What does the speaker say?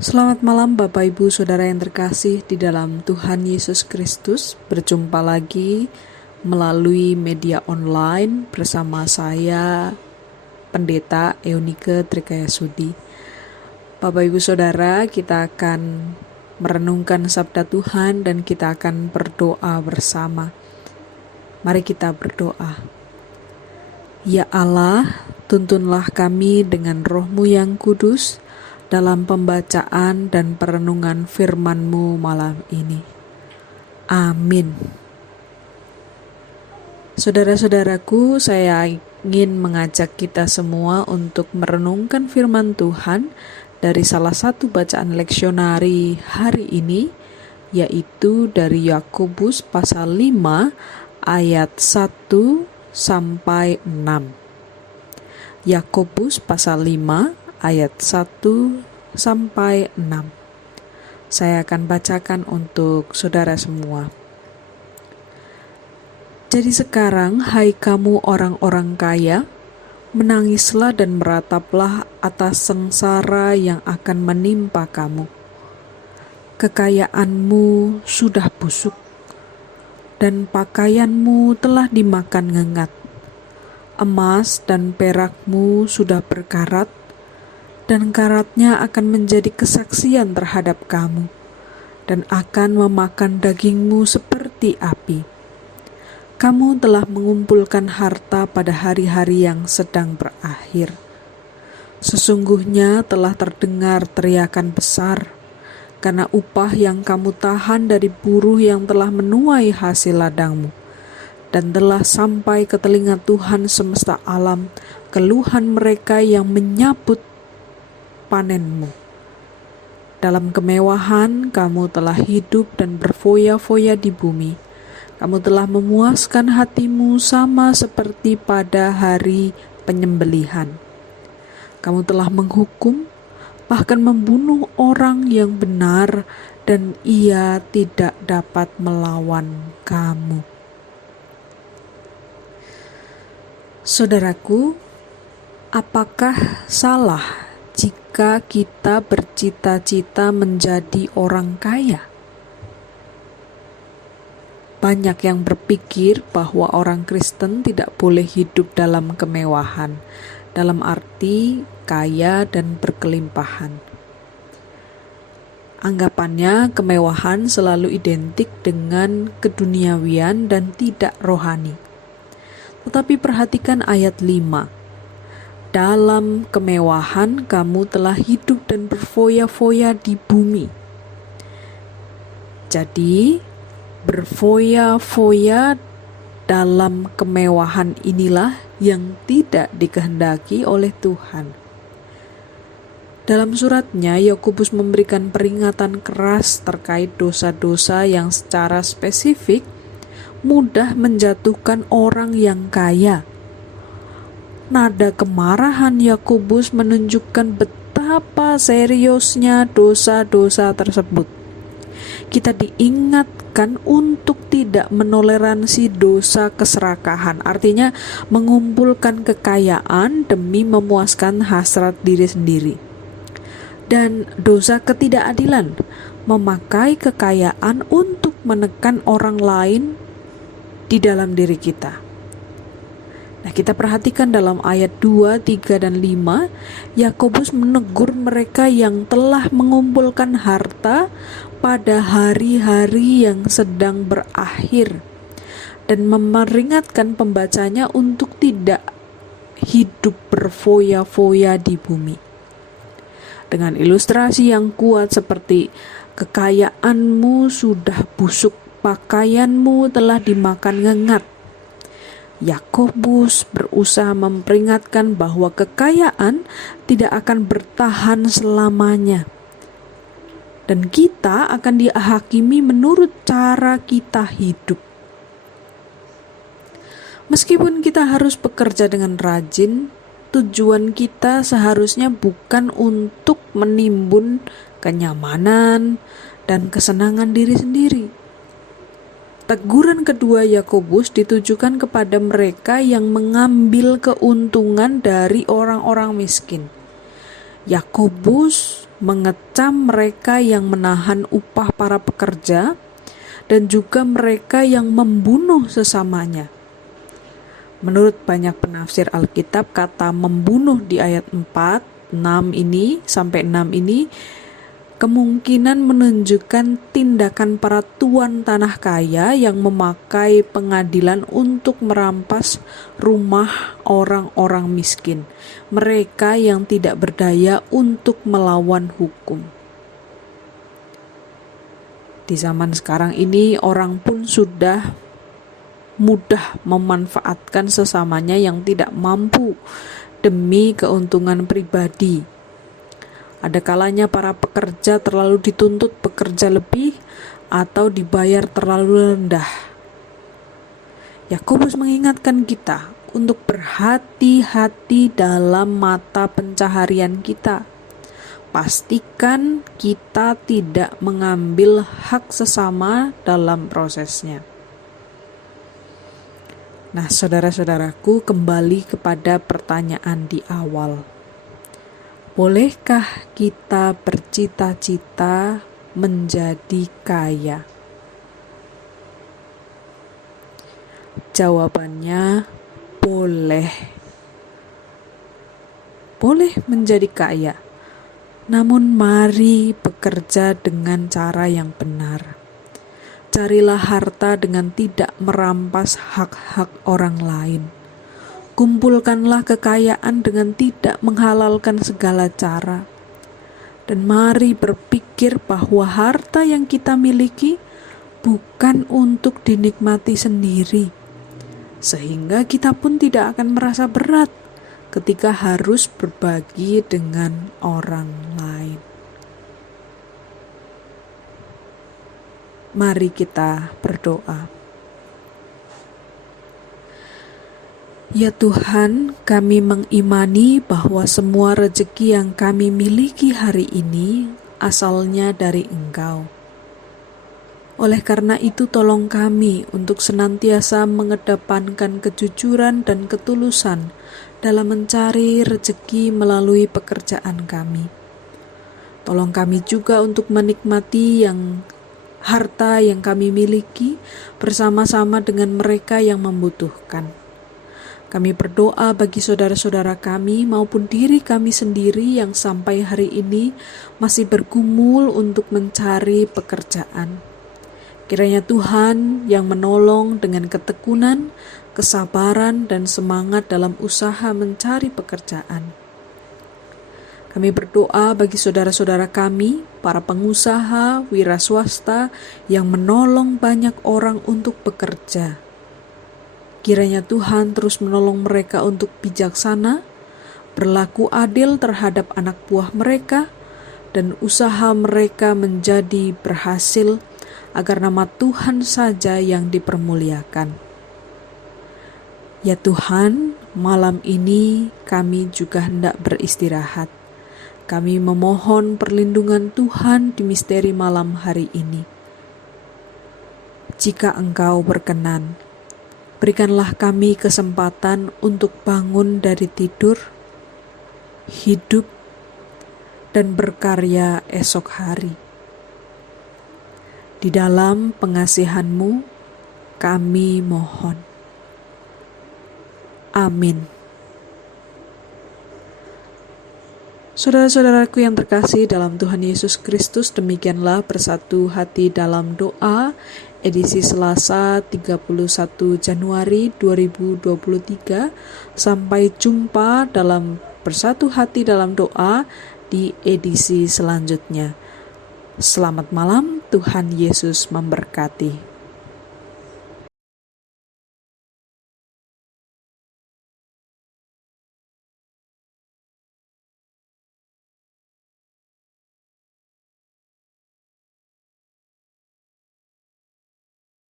Selamat malam Bapak Ibu Saudara yang terkasih di dalam Tuhan Yesus Kristus. Berjumpa lagi melalui media online bersama saya Pendeta Eunike Trikayasudi. Bapak Ibu Saudara, kita akan merenungkan sabda Tuhan dan kita akan berdoa bersama. Mari kita berdoa. Ya Allah, tuntunlah kami dengan roh-Mu yang kudus dalam pembacaan dan perenungan firman-Mu malam ini. Amin. Saudara-saudaraku, saya ingin mengajak kita semua untuk merenungkan firman Tuhan dari salah satu bacaan leksionari hari ini, yaitu dari Yakobus pasal 5 ayat 1 sampai 6. Yakobus pasal 5 ayat 1 sampai 6. Saya akan bacakan untuk saudara semua. Jadi sekarang, hai kamu orang-orang kaya, menangislah dan merataplah atas sengsara yang akan menimpa kamu. Kekayaanmu sudah busuk, dan pakaianmu telah dimakan ngengat. Emas dan perakmu sudah berkarat, dan karatnya akan menjadi kesaksian terhadap kamu, dan akan memakan dagingmu seperti api. Kamu telah mengumpulkan harta pada hari-hari yang sedang berakhir. Sesungguhnya telah terdengar teriakan besar, karena upah yang kamu tahan dari buruh yang telah menuai hasil ladangmu, dan telah sampai ke telinga Tuhan semesta alam keluhan mereka yang menyabut panenmu. Dalam kemewahan kamu telah hidup dan berfoya-foya di bumi. Kamu telah memuaskan hatimu sama seperti pada hari penyembelihan. Kamu telah menghukum, bahkan membunuh orang yang benar, dan ia tidak dapat melawan kamu. Saudaraku, apakah salah jika kita bercita-cita menjadi orang kaya? Banyak yang berpikir bahwa orang Kristen tidak boleh hidup dalam kemewahan, dalam arti kaya dan berkelimpahan. Anggapannya kemewahan selalu identik dengan keduniawian dan tidak rohani. Tetapi perhatikan ayat 5. Dalam kemewahan kamu telah hidup dan berfoya-foya di bumi. Jadi, berfoya-foya dalam kemewahan inilah yang tidak dikehendaki oleh Tuhan. Dalam suratnya, Yakobus memberikan peringatan keras terkait dosa-dosa yang secara spesifik mudah menjatuhkan orang yang kaya. Nada kemarahan Yakobus menunjukkan betapa seriusnya dosa-dosa tersebut. Kita diingatkan untuk tidak menoleransi dosa keserakahan, artinya mengumpulkan kekayaan demi memuaskan hasrat diri sendiri. Dan dosa ketidakadilan, memakai kekayaan untuk menekan orang lain di dalam diri kita. Nah, kita perhatikan dalam ayat 2, 3, dan 5, Yakobus menegur mereka yang telah mengumpulkan harta pada hari-hari yang sedang berakhir, dan memperingatkan pembacanya untuk tidak hidup berfoya-foya di bumi. Dengan ilustrasi yang kuat seperti kekayaanmu sudah busuk, pakaianmu telah dimakan ngengat. Yakobus berusaha memperingatkan bahwa kekayaan tidak akan bertahan selamanya, dan kita akan dihakimi menurut cara kita hidup. Meskipun kita harus bekerja dengan rajin, tujuan kita seharusnya bukan untuk menimbun kenyamanan dan kesenangan diri sendiri. Teguran kedua Yakobus ditujukan kepada mereka yang mengambil keuntungan dari orang-orang miskin. Yakobus mengecam mereka yang menahan upah para pekerja, dan juga mereka yang membunuh sesamanya. Menurut banyak penafsir Alkitab, kata membunuh di ayat 4, 6 ini sampai 6 ini kemungkinan menunjukkan tindakan para tuan tanah kaya yang memakai pengadilan untuk merampas rumah orang-orang miskin, mereka yang tidak berdaya untuk melawan hukum. Di zaman sekarang ini, orang pun sudah mudah memanfaatkan sesamanya yang tidak mampu demi keuntungan pribadi. Ada kalanya para pekerja terlalu dituntut bekerja lebih atau dibayar terlalu rendah. Yakobus mengingatkan kita untuk berhati-hati dalam mata pencaharian kita. Pastikan kita tidak mengambil hak sesama dalam prosesnya. Nah, saudara-saudaraku, kembali kepada pertanyaan di awal. Bolehkah kita bercita-cita menjadi kaya? Jawabannya boleh. Boleh menjadi kaya. Namun mari bekerja dengan cara yang benar. Carilah harta dengan tidak merampas hak-hak orang lain. Kumpulkanlah kekayaan dengan tidak menghalalkan segala cara. Dan mari berpikir bahwa harta yang kita miliki bukan untuk dinikmati sendiri, sehingga kita pun tidak akan merasa berat ketika harus berbagi dengan orang lain. Mari kita berdoa. Ya Tuhan, kami mengimani bahwa semua rezeki yang kami miliki hari ini asalnya dari Engkau. Oleh karena itu, tolong kami untuk senantiasa mengedepankan kejujuran dan ketulusan dalam mencari rezeki melalui pekerjaan kami. Tolong kami juga untuk menikmati harta yang kami miliki bersama-sama dengan mereka yang membutuhkan. Kami berdoa bagi saudara-saudara kami maupun diri kami sendiri yang sampai hari ini masih bergumul untuk mencari pekerjaan. Kiranya Tuhan yang menolong dengan ketekunan, kesabaran, dan semangat dalam usaha mencari pekerjaan. Kami berdoa bagi saudara-saudara kami, para pengusaha, wira swasta yang menolong banyak orang untuk bekerja. Kiranya Tuhan terus menolong mereka untuk bijaksana, berlaku adil terhadap anak buah mereka, dan usaha mereka menjadi berhasil agar nama Tuhan saja yang dipermuliakan. Ya Tuhan, malam ini kami juga hendak beristirahat. Kami memohon perlindungan Tuhan di misteri malam hari ini. Jika Engkau berkenan, berikanlah kami kesempatan untuk bangun dari tidur, hidup, dan berkarya esok hari. Di dalam pengasihan-Mu, kami mohon. Amin. Saudara-saudaraku yang terkasih dalam Tuhan Yesus Kristus, demikianlah bersatu hati dalam doa, edisi Selasa 31 Januari 2023. Sampai jumpa dalam bersatu hati dalam doa di edisi selanjutnya. Selamat malam, Tuhan Yesus memberkati.